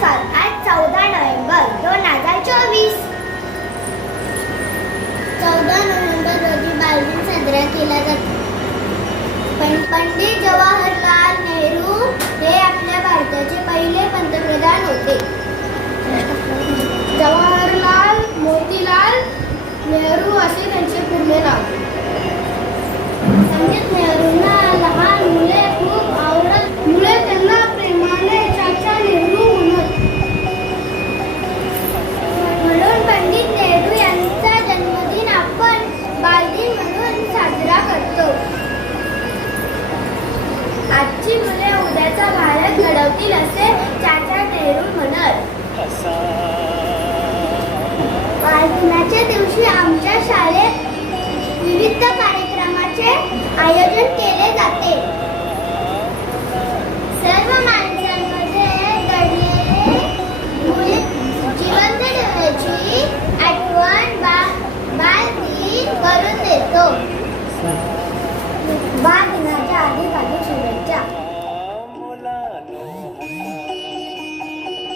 साल आज चौदा नोव्हेंबर दोन हजार चोवीस चौदा नोव्हेंबर रोजी बालदिन साजरा केला जातो पण पंडित जवाहरलाल नेहरू हे आपल्या भारताचे पहिले पंतप्रधान होते जवाहरलाल मोतीलाल नेहरू असे त्यांचे पूर्ण नाव संगीत नेहरू आजची मुले उद्याचा भारत घडवतील असे चाचा नेहरू म्हणत. बालदिनाच्या दिवशी आमच्या शाळेत विविध कार्यक्रमाचे आयोजन केले जाते. सर्व माणसांमध्ये दडलेले मुले जिवंत ठेवण्याची आठवण बा बालदिन करून देतो.